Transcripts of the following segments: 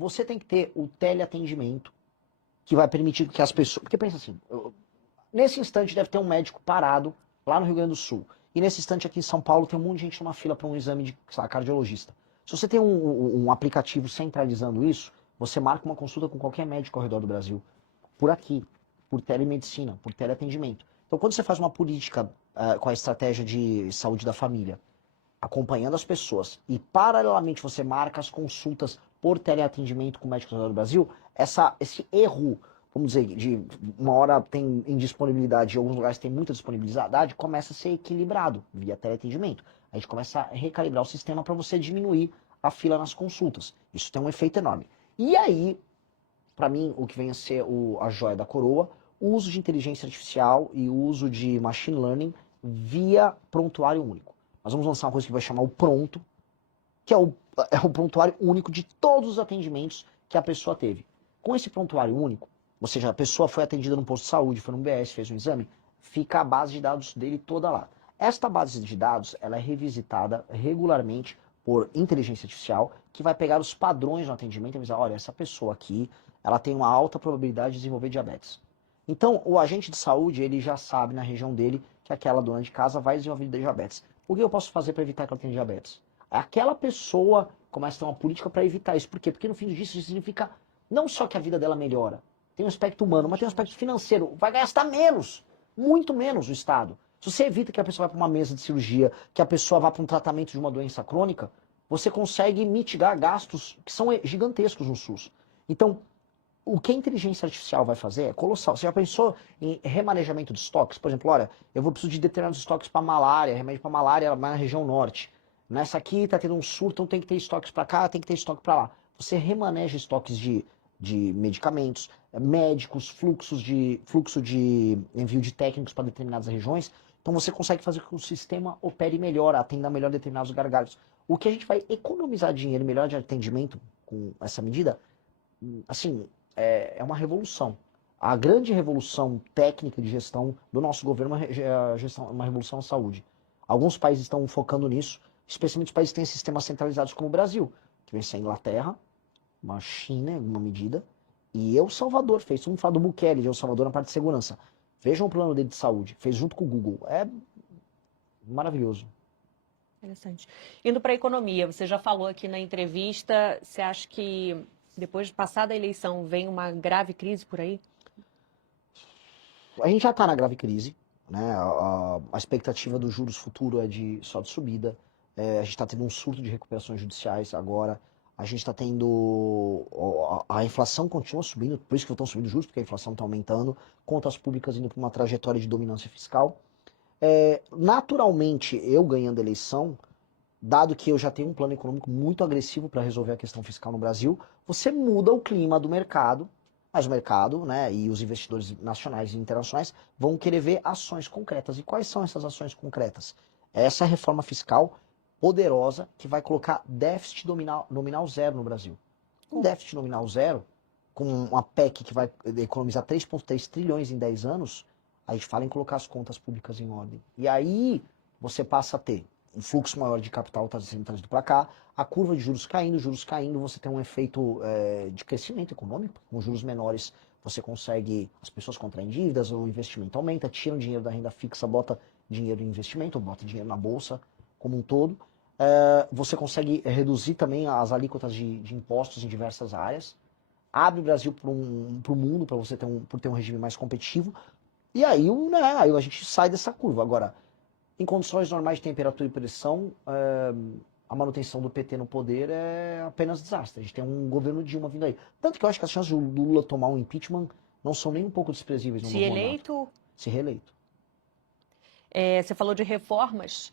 você tem que ter o teleatendimento que vai permitir que as pessoas... Porque pensa assim, nesse instante deve ter um médico parado lá no Rio Grande do Sul. E nesse instante aqui em São Paulo tem um monte de gente numa fila para um exame de, sei lá, cardiologista. Se você tem um aplicativo centralizando isso, você marca uma consulta com qualquer médico ao redor do Brasil. Por aqui, por telemedicina, por teleatendimento. Então quando você faz uma política com a estratégia de saúde da família, acompanhando as pessoas, e paralelamente você marca as consultas por teleatendimento com médicos ao redor do Brasil, esse erro, vamos dizer, de uma hora tem indisponibilidade, em alguns lugares tem muita disponibilidade, começa a ser equilibrado via teleatendimento. A gente começa a recalibrar o sistema para você diminuir a fila nas consultas. Isso tem um efeito enorme. E aí, para mim, o que vem a ser a joia da coroa, o uso de inteligência artificial e o uso de machine learning via prontuário único. Nós vamos lançar uma coisa que vai chamar o Pronto, que é o prontuário único de todos os atendimentos que a pessoa teve. Com esse prontuário único, ou seja, a pessoa foi atendida num posto de saúde, foi num BS, fez um exame, fica a base de dados dele toda lá. Esta base de dados, ela é revisitada regularmente por inteligência artificial, que vai pegar os padrões no atendimento e avisar, olha, essa pessoa aqui, ela tem uma alta probabilidade de desenvolver diabetes. Então, o agente de saúde, ele já sabe na região dele que aquela dona de casa vai desenvolver diabetes. O que eu posso fazer para evitar que ela tenha diabetes? Aquela pessoa começa a ter uma política para evitar isso. Por quê? Porque no fim disso isso significa não só que a vida dela melhora, tem um aspecto humano, mas tem um aspecto financeiro. Vai gastar menos, muito menos o Estado. Se você evita que a pessoa vá para uma mesa de cirurgia, que a pessoa vá para um tratamento de uma doença crônica, você consegue mitigar gastos que são gigantescos no SUS. Então, o que a inteligência artificial vai fazer é colossal. Você já pensou em remanejamento de estoques? Por exemplo, olha, eu vou precisar de determinados estoques para malária, remédio para malária na região norte. Nessa aqui está tendo um surto, então tem que ter estoques para cá, tem que ter estoque para lá. Você remaneja estoques de medicamentos, médicos, fluxo de envio de técnicos para determinadas regiões. Então você consegue fazer com que o sistema opere melhor, atenda melhor determinados gargalos. O que a gente vai economizar dinheiro, melhor de atendimento com essa medida, assim, é uma revolução. A grande revolução técnica de gestão do nosso governo é uma revolução na saúde. Alguns países estão focando nisso, especialmente os países que têm sistemas centralizados como o Brasil, que vem ser a Inglaterra, uma China em alguma medida, e El Salvador fez. Todo mundo fala do Bukele de El Salvador na parte de segurança. Vejam o plano dele de saúde, fez junto com o Google. É maravilhoso. Interessante. Indo para a economia, você já falou aqui na entrevista, você acha que depois de passada a eleição vem uma grave crise por aí? A gente já está na grave crise, né? A expectativa dos juros futuro é só de subida. A gente está tendo um surto de recuperações judiciais agora. A gente está tendo... A inflação continua subindo, por isso que estão subindo os juros, porque a inflação está aumentando. Contas públicas indo para uma trajetória de dominância fiscal. Naturalmente, eu ganhando a eleição, dado que eu já tenho um plano econômico muito agressivo para resolver a questão fiscal no Brasil, você muda o clima do mercado, mas o mercado, né, e os investidores nacionais e internacionais vão querer ver ações concretas. E quais são essas ações concretas? Essa reforma fiscal poderosa que vai colocar déficit nominal zero no Brasil. Um déficit nominal zero, com uma PEC que vai economizar 3,3 trilhões em 10 anos, a gente fala em colocar as contas públicas em ordem. E aí você passa a ter um fluxo maior de capital está sendo trazido para cá, a curva de juros caindo, você tem um efeito de crescimento econômico, com juros menores você consegue, as pessoas contraem dívidas, o investimento aumenta, tiram dinheiro da renda fixa, bota dinheiro em investimento, bota dinheiro na bolsa como um todo. Você consegue reduzir também as alíquotas de impostos em diversas áreas, abre o Brasil para o mundo, para você ter um regime mais competitivo, e aí, aí a gente sai dessa curva. Agora, em condições normais de temperatura e pressão, a manutenção do PT no poder é apenas desastre. A gente tem um governo Dilma vindo aí. Tanto que eu acho que as chances do Lula tomar um impeachment não são nem um pouco desprezíveis no novo mandato. Se eleito? Se reeleito. Você falou de reformas,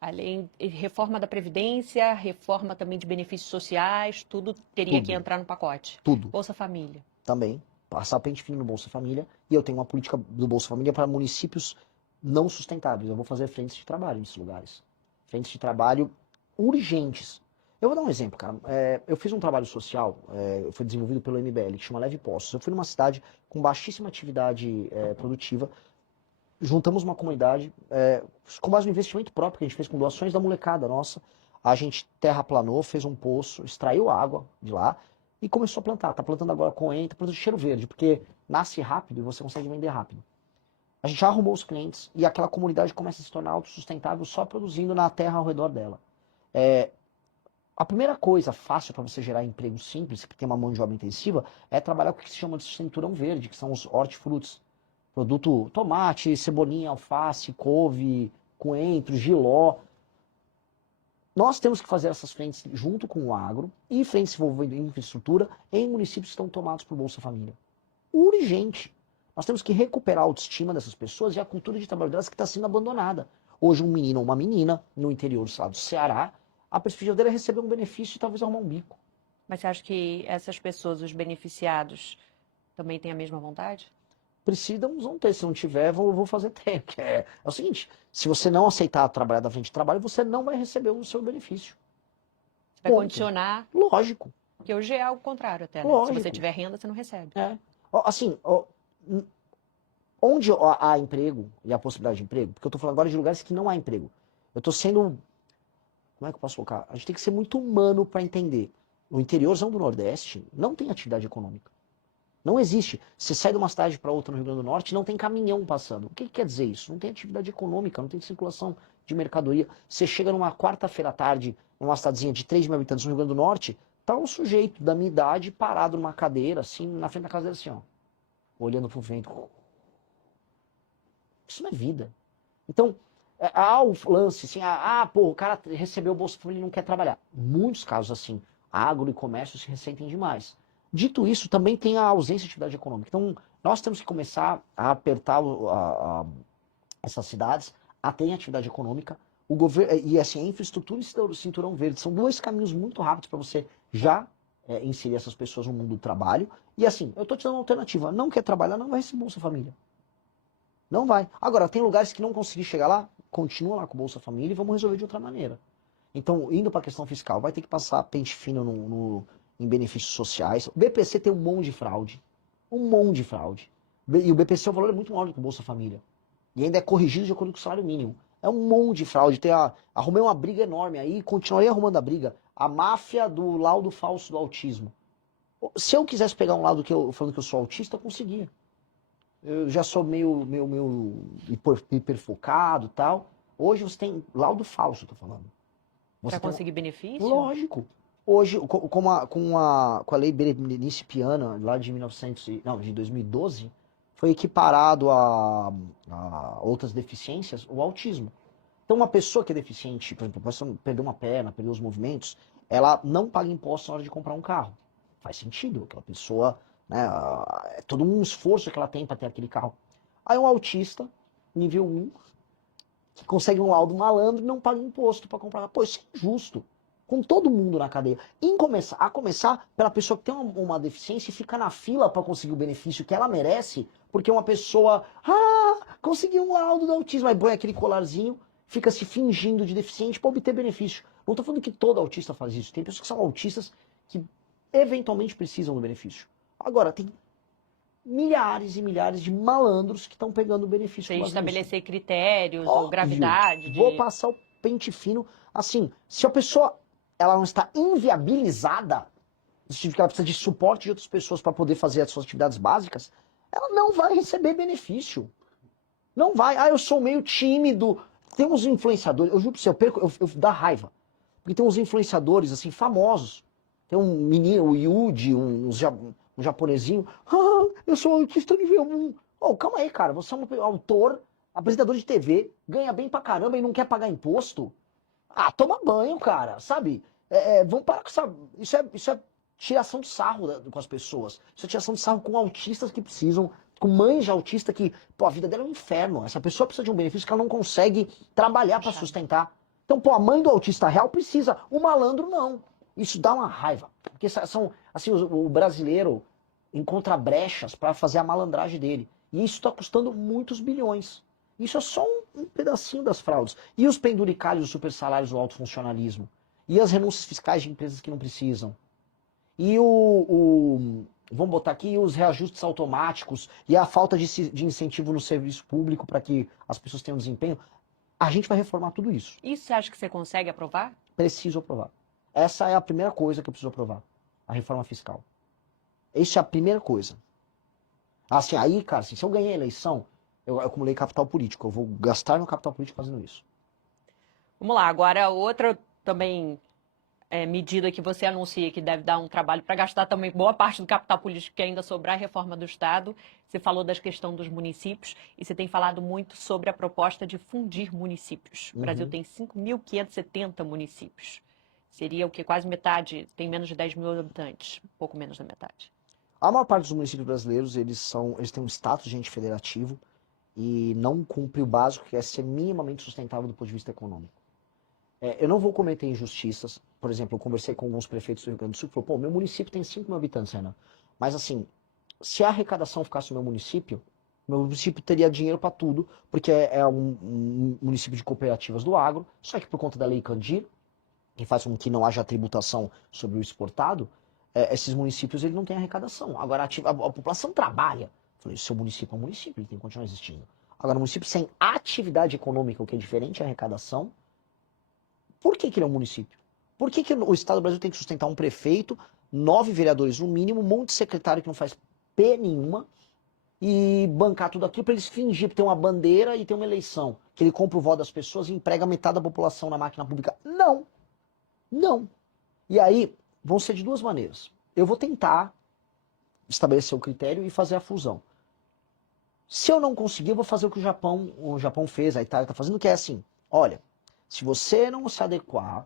além reforma da Previdência, reforma também de benefícios sociais, tudo teria que entrar no pacote. Tudo. Bolsa Família. Também. Passar pente fino no Bolsa Família. E eu tenho uma política do Bolsa Família para municípios não sustentáveis. Eu vou fazer frentes de trabalho nesses lugares. Frentes de trabalho urgentes. Eu vou dar um exemplo, cara. Eu fiz um trabalho social, foi desenvolvido pelo MBL, que chama Leve Postos. Eu fui numa cidade com baixíssima atividade produtiva. Juntamos uma comunidade com base no investimento próprio que a gente fez com doações da molecada nossa. A gente terraplanou, fez um poço, extraiu água de lá, e começou a plantar. Tá plantando agora coentro, plantando cheiro verde, porque nasce rápido e você consegue vender rápido. A gente já arrumou os clientes e aquela comunidade começa a se tornar autossustentável só produzindo na terra ao redor dela. A primeira coisa fácil para você gerar emprego simples, que tem uma mão de obra intensiva, é trabalhar com o que se chama de cinturão verde, que são os hortifrutos. Produto tomate, cebolinha, alface, couve, coentro, jiló. Nós temos que fazer essas frentes junto com o agro e frentes envolvendo infraestrutura em municípios que estão tomados por Bolsa Família. Urgente. Nós temos que recuperar a autoestima dessas pessoas e a cultura de trabalho delas que está sendo abandonada. Hoje, um menino ou uma menina, no interior do Ceará, a perspectiva dele é receber um benefício e talvez arrumar um bico. Mas você acha que essas pessoas, os beneficiados, também têm a mesma vontade? Precisam, vão ter. Se não tiver, vou fazer ter. É o seguinte, se você não aceitar trabalhar da frente de trabalho, você não vai receber o seu benefício. Você vai Ponto. condicionar, Lógico. porque hoje é algo contrário até, né? Se Lógico. você tiver renda, você não recebe. Assim, onde há emprego e a possibilidade de emprego, porque eu estou falando agora de lugares que não há emprego. Eu estou sendo, como é que eu posso colocar? A gente tem que ser muito humano para entender. No interiorzão do Nordeste, não tem atividade econômica. Não existe. Você sai de uma cidade para outra no Rio Grande do Norte, não tem caminhão passando. O que quer dizer isso? Não tem atividade econômica, não tem circulação de mercadoria. Você chega numa quarta-feira à tarde, numa cidadezinha de 3 mil habitantes no Rio Grande do Norte, tá um sujeito da minha idade parado numa cadeira, assim, na frente da casa dele, assim, ó, olhando pro vento. Isso não é vida. Então, há o lance, assim, pô, o cara recebeu o Bolsa Família e não quer trabalhar. Muitos casos assim, agro e comércio se ressentem demais. Dito isso, também tem a ausência de atividade econômica. Então, nós temos que começar a apertar essas cidades a terem atividade econômica. O governo, e assim, a infraestrutura e o cinturão verde são dois caminhos muito rápidos para você já inserir essas pessoas no mundo do trabalho. E assim, eu estou te dando uma alternativa. Não quer trabalhar, não vai receber Bolsa Família. Não vai. Agora, tem lugares que não conseguir chegar lá, continua lá com o Bolsa Família e vamos resolver de outra maneira. Então, indo para a questão fiscal, vai ter que passar pente fino em benefícios sociais. O BPC tem um monte de fraude. Um monte de fraude. E o BPC, o valor é muito maior do que o Bolsa Família. E ainda é corrigido de acordo com o salário mínimo. É um monte de fraude. Arrumei uma briga enorme aí, continuarei arrumando a briga. A máfia do laudo falso do autismo. Se eu quisesse pegar um laudo falando que eu sou autista, eu conseguia. Eu já sou meio hiperfocado e tal. Hoje você tem laudo falso, tô falando. Para conseguir benefício? Lógico. Hoje, com a lei Berenice Piana, lá de 2012, foi equiparado a outras deficiências o autismo. Então, uma pessoa que é deficiente, por exemplo, a pessoa perdeu uma perna, perdeu os movimentos, ela não paga imposto na hora de comprar um carro. Faz sentido, aquela pessoa, né, é todo um esforço que ela tem para ter aquele carro. Aí um autista, nível 1, que consegue um laudo malandro e não paga imposto para comprar. Pô, isso é injusto. Com todo mundo na cadeia. A começar pela pessoa que tem uma deficiência e fica na fila para conseguir o benefício que ela merece, porque uma pessoa, conseguiu um laudo do autismo, aí põe aquele colarzinho, fica se fingindo de deficiente para obter benefício. Não estou falando que todo autista faz isso. Tem pessoas que são autistas que eventualmente precisam do benefício. Agora, tem milhares e milhares de malandros que estão pegando o benefício. Sem estabelecer critérios ou gravidade. Vou passar o pente fino. Assim, se a pessoa ela não está inviabilizada, isso significa que ela precisa de suporte de outras pessoas para poder fazer as suas atividades básicas, ela não vai receber benefício. Não vai. Eu sou meio tímido. Tem uns influenciadores, eu juro pra você, eu dá raiva. Porque tem uns influenciadores, assim, famosos. Tem um menino, o Yuji, um japonesinho. Eu sou autista nível 1. Calma aí, cara. Você é um autor, apresentador de TV, ganha bem pra caramba e não quer pagar imposto? Toma banho, cara, sabe? Vamos parar com essa... Isso é tiração de sarro com as pessoas. Isso é tiração de sarro com autistas que precisam, com mães de autista que, pô, a vida dela é um inferno. Essa pessoa precisa de um benefício que ela não consegue trabalhar para sustentar. Então, pô, a mãe do autista real precisa, o malandro não. Isso dá uma raiva. Porque são, assim, o brasileiro encontra brechas para fazer a malandragem dele. E isso está custando muitos bilhões. Isso é só um pedacinho das fraudes. E os penduricalhos, os super salários do alto funcionalismo. E as renúncias fiscais de empresas que não precisam. E vamos botar aqui os reajustes automáticos e a falta de incentivo no serviço público para que as pessoas tenham desempenho. A gente vai reformar tudo isso. Isso você acha que você consegue aprovar? Preciso aprovar. Essa é a primeira coisa que eu preciso aprovar. A reforma fiscal. Isso é a primeira coisa. Assim, aí, cara, assim, se eu ganhar a eleição, eu acumulei capital político. Eu vou gastar meu capital político fazendo isso. Vamos lá, agora outra também medida que você anuncia que deve dar um trabalho para gastar também boa parte do capital político que ainda sobrar, a reforma do Estado. Você falou das questões dos municípios e você tem falado muito sobre a proposta de fundir municípios. O Brasil tem 5.570 municípios. Seria o que? Quase metade, tem menos de 10 mil habitantes, pouco menos da metade. A maior parte dos municípios brasileiros, eles têm um status de ente federativo e não cumpre o básico, que é ser minimamente sustentável do ponto de vista econômico. Eu não vou cometer injustiças. Por exemplo, eu conversei com alguns prefeitos do Rio Grande do Sul que falaram, pô, meu município tem 5 mil habitantes, Renan. Mas assim, se a arrecadação ficasse no meu município teria dinheiro para tudo, porque é um município de cooperativas do agro, só que por conta da Lei Candir, que faz com que não haja tributação sobre o exportado, esses municípios ele não têm arrecadação. Agora, a população trabalha. Eu falei, seu município é um município, ele tem que continuar existindo. Agora, um município sem atividade econômica, o que é diferente é a arrecadação, por que ele é um município? Por que o Estado do Brasil tem que sustentar um prefeito, 9 vereadores no mínimo, um monte de secretário que não faz P nenhuma, e bancar tudo aquilo para eles fingir que tem uma bandeira e tem uma eleição, que ele compra o voto das pessoas e emprega metade da população na máquina pública? Não. Não. E aí, vão ser de duas maneiras. Eu vou tentar estabelecer o critério e fazer a fusão. Se eu não conseguir, eu vou fazer o que o Japão fez, a Itália está fazendo, que é assim, olha, se você não se adequar,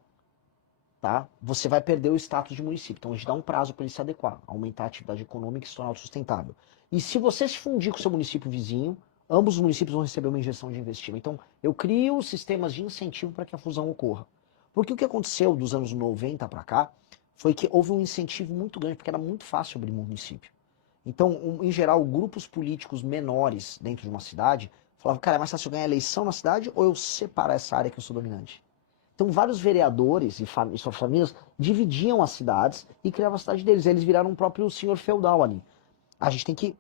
tá, você vai perder o status de município. Então a gente dá um prazo para ele se adequar, aumentar a atividade econômica e se tornar autossustentável. E se você se fundir com o seu município vizinho, ambos os municípios vão receber uma injeção de investimento. Então eu crio sistemas de incentivo para que a fusão ocorra. Porque o que aconteceu dos anos 90 para cá foi que houve um incentivo muito grande, porque era muito fácil abrir município. Então, em geral, grupos políticos menores dentro de uma cidade falavam, cara, é mais fácil eu ganhar eleição na cidade ou eu separar essa área que eu sou dominante? Então, vários vereadores e suas famílias dividiam as cidades e criavam a cidade deles. Eles viraram um próprio senhor feudal ali. A gente tem que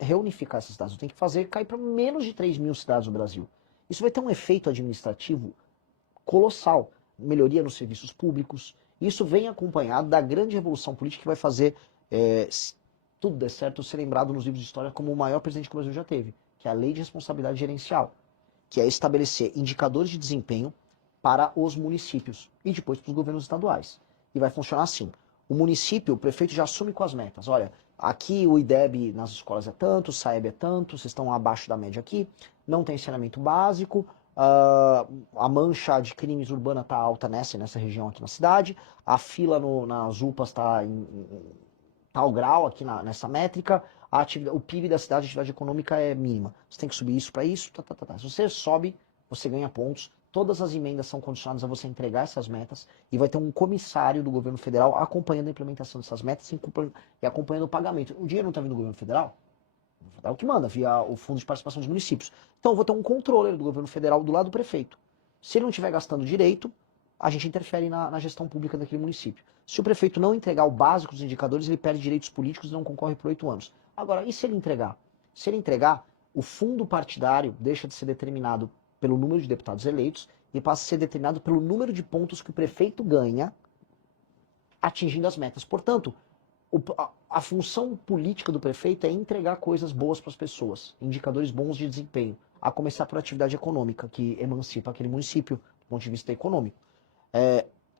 reunificar essas cidades. Tem que fazer cair para menos de 3 mil cidades no Brasil. Isso vai ter um efeito administrativo colossal. Melhoria nos serviços públicos. Isso vem acompanhado da grande revolução política que vai fazer, se tudo der certo, ser lembrado nos livros de história como o maior presidente que o Brasil já teve, que é a Lei de Responsabilidade Gerencial, que é estabelecer indicadores de desempenho para os municípios e depois para os governos estaduais. E vai funcionar assim. O município, o prefeito já assume com as metas. Olha, aqui o IDEB nas escolas é tanto, o SAEB é tanto, vocês estão abaixo da média aqui, não tem saneamento básico, a mancha de crimes urbana está alta nessa região aqui na cidade, a fila nas UPAs está em tal grau aqui nessa métrica, o PIB da cidade, a atividade econômica é mínima. Você tem que subir isso para isso, tá. Se você sobe, você ganha pontos. Todas as emendas são condicionadas a você entregar essas metas e vai ter um comissário do governo federal acompanhando a implementação dessas metas e acompanhando o pagamento. O dinheiro não está vindo do governo federal? É o que manda, via o Fundo de Participação dos Municípios. Então eu vou ter um controller do governo federal do lado do prefeito. Se ele não estiver gastando direito, a gente interfere na gestão pública daquele município. Se o prefeito não entregar o básico dos indicadores, ele perde direitos políticos e não concorre por 8 anos. Agora, e se ele entregar? Se ele entregar, o fundo partidário deixa de ser determinado pelo número de deputados eleitos e passa a ser determinado pelo número de pontos que o prefeito ganha atingindo as metas. Portanto, a função política do prefeito é entregar coisas boas para as pessoas, indicadores bons de desempenho, a começar por atividade econômica, que emancipa aquele município do ponto de vista econômico.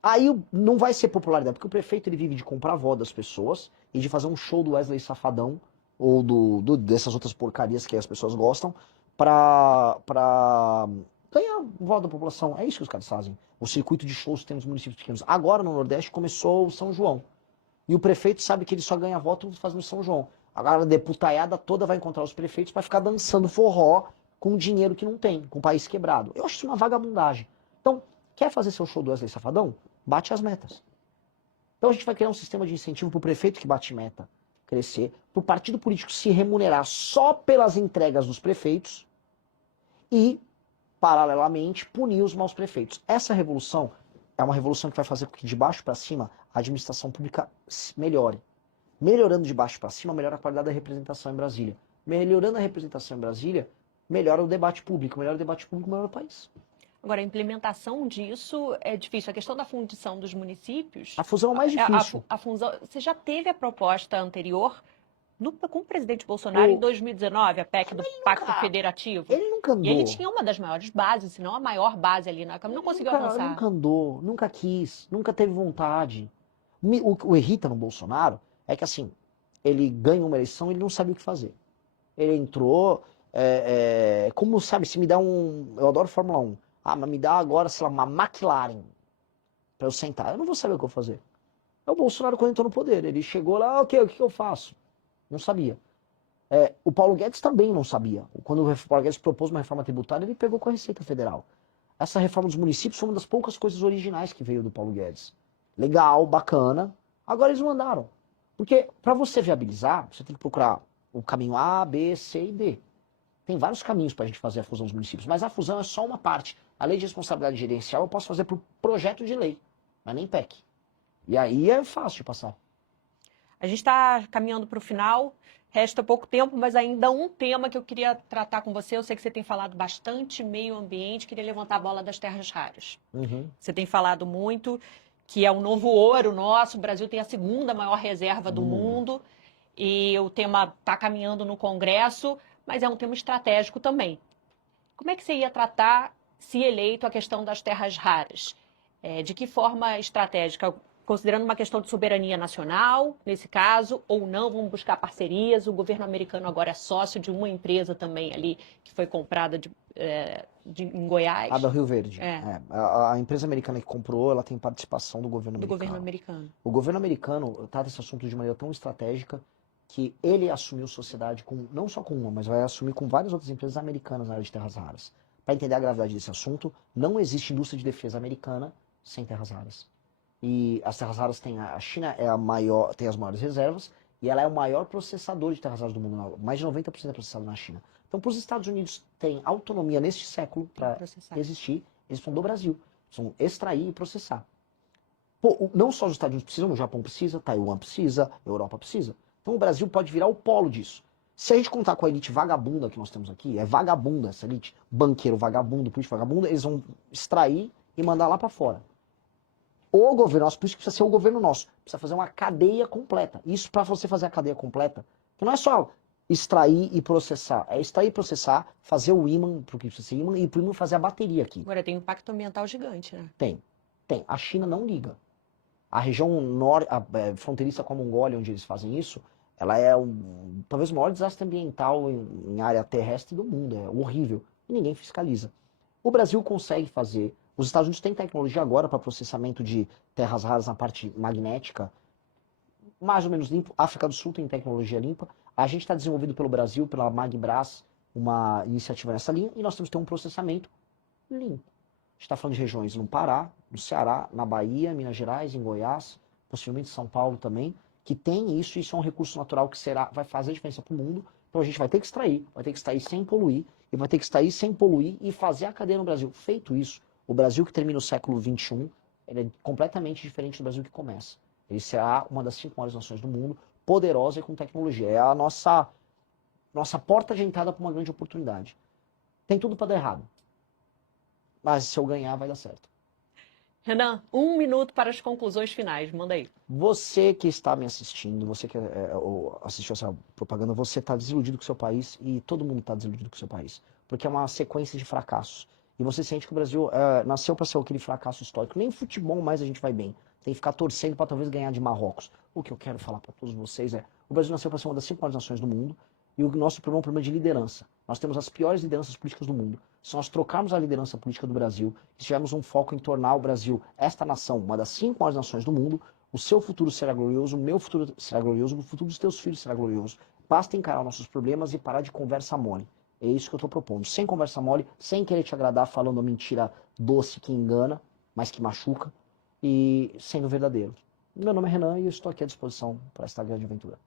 Aí não vai ser popularidade, porque o prefeito ele vive de comprar voto das pessoas e de fazer um show do Wesley Safadão ou dessas outras porcarias que as pessoas gostam pra ganhar o voto da população. É isso que os caras fazem. O circuito de shows que tem nos municípios pequenos. Agora no Nordeste começou o São João. E o prefeito sabe que ele só ganha voto fazendo São João. Agora a deputaiada toda vai encontrar os prefeitos para ficar dançando forró com dinheiro que não tem, com o país quebrado. Eu acho isso uma vagabundagem. Então, quer fazer seu show do Wesley Safadão? Bate as metas. Então a gente vai criar um sistema de incentivo para o prefeito que bate meta crescer, para o partido político se remunerar só pelas entregas dos prefeitos e, paralelamente, punir os maus prefeitos. Essa revolução é uma revolução que vai fazer com que de baixo para cima a administração pública melhore. Melhorando de baixo para cima, melhora a qualidade da representação em Brasília. Melhorando a representação em Brasília, melhora o debate público. Melhora o debate público, melhora o país. Agora, a implementação disso é difícil. A questão da fundição dos municípios... A fusão é mais difícil. A fusão, você já teve a proposta anterior com o presidente Bolsonaro em 2019, a PEC do Pacto Federativo. Ele nunca andou. E ele tinha uma das maiores bases, se não a maior base ali na Câmara, não conseguiu avançar. Ele nunca andou, nunca quis, nunca teve vontade. O que o irrita no Bolsonaro é que, assim, ele ganha uma eleição e ele não sabe o que fazer. Ele entrou, como, sabe, se me dá eu adoro Fórmula 1. Ah, mas me dá agora, sei lá, uma McLaren pra eu sentar. Eu não vou saber o que eu vou fazer. É o Bolsonaro quando entrou no poder. Ele chegou lá, ok, o que eu faço? Não sabia. O Paulo Guedes também não sabia. Quando o Paulo Guedes propôs uma reforma tributária, ele pegou com a Receita Federal. Essa reforma dos municípios foi uma das poucas coisas originais que veio do Paulo Guedes. Legal, bacana. Agora eles não andaram. Porque para você viabilizar, você tem que procurar o caminho A, B, C e D. Tem vários caminhos para a gente fazer a fusão dos municípios, mas a fusão é só uma parte. A lei de responsabilidade gerencial eu posso fazer por projeto de lei, mas nem PEC. E aí é fácil de passar. A gente está caminhando para o final, resta pouco tempo, mas ainda um tema que eu queria tratar com você. Eu sei que você tem falado bastante meio ambiente, queria levantar a bola das terras raras. Uhum. Você tem falado muito que é o novo ouro nosso, o Brasil tem a segunda maior reserva do mundo, e o tema está caminhando no Congresso, mas é um tema estratégico também. Como é que você ia tratar, se eleito, a questão das terras raras? De que forma estratégica? Considerando uma questão de soberania nacional, nesse caso, ou não, vamos buscar parcerias. O governo americano agora é sócio de uma empresa também ali, que foi comprada em Goiás. A do Rio Verde. A empresa americana que comprou, ela tem participação do governo americano. Do governo americano. O governo americano trata esse assunto de maneira tão estratégica que ele assumiu sociedade não só com uma, mas vai assumir com várias outras empresas americanas na área de terras raras. Para entender a gravidade desse assunto, não existe indústria de defesa americana sem terras raras. E as terras raras a China tem as maiores reservas e ela é o maior processador de terras raras do mundo. Mais de 90% é processado na China. Então, para os Estados Unidos terem autonomia neste século para existir, eles precisam do Brasil. Precisam extrair e processar. Pô, não só os Estados Unidos precisam, o Japão precisa, Taiwan precisa, a Europa precisa. Então o Brasil pode virar o polo disso. Se a gente contar com a elite vagabunda que nós temos aqui, é vagabunda essa elite, banqueiro vagabundo, político vagabundo, eles vão extrair e mandar lá para fora. O governo nosso, por isso que precisa ser o governo nosso, precisa fazer uma cadeia completa. Isso para você fazer a cadeia completa, que não é só extrair e processar, é extrair e processar, fazer o ímã, porque precisa ser ímã, e pro ímã fazer a bateria aqui. Agora tem um impacto ambiental gigante, né? Tem. A China não liga. A região fronteiriça com a Mongólia, onde eles fazem isso, ela é talvez o maior desastre ambiental em área terrestre do mundo. É horrível. E ninguém fiscaliza. O Brasil consegue fazer. Os Estados Unidos têm tecnologia agora para processamento de terras raras na parte magnética, mais ou menos limpo. A África do Sul tem tecnologia limpa. A gente está desenvolvido pelo Brasil, pela Magbras, uma iniciativa nessa linha, e nós temos que ter um processamento limpo. A gente está falando de regiões no Pará, no Ceará, na Bahia, Minas Gerais, em Goiás, possivelmente São Paulo também, que tem isso, e isso é um recurso natural que vai fazer diferença para o mundo. Então a gente vai ter que extrair sem poluir, e vai ter que extrair sem poluir e fazer a cadeia no Brasil. Feito isso, o Brasil que termina o século XXI, ele é completamente diferente do Brasil que começa. Ele será uma das 5 maiores nações do mundo, poderosa e com tecnologia. É a nossa porta de entrada para uma grande oportunidade. Tem tudo para dar errado. Mas se eu ganhar, vai dar certo. Renan, 1 minuto para as conclusões finais. Manda aí. Você que está me assistindo, você que assistiu essa propaganda, você está desiludido com o seu país e todo mundo está desiludido com o seu país. Porque é uma sequência de fracassos. E você sente que o Brasil nasceu para ser aquele fracasso histórico. Nem futebol mais a gente vai bem. Tem que ficar torcendo para talvez ganhar de Marrocos. O que eu quero falar para todos vocês o Brasil nasceu para ser uma das 5 maiores nações do mundo. E o nosso problema é um problema de liderança. Nós temos as piores lideranças políticas do mundo. Se nós trocarmos a liderança política do Brasil, e tivermos um foco em tornar o Brasil, esta nação, uma das 5 maiores nações do mundo, o seu futuro será glorioso, o meu futuro será glorioso, o futuro dos teus filhos será glorioso. Basta encarar nossos problemas e parar de conversa mole. É isso que eu estou propondo. Sem conversa mole, sem querer te agradar, falando a mentira doce que engana, mas que machuca, e sendo verdadeiro. Meu nome é Renan e eu estou aqui à disposição para esta grande aventura.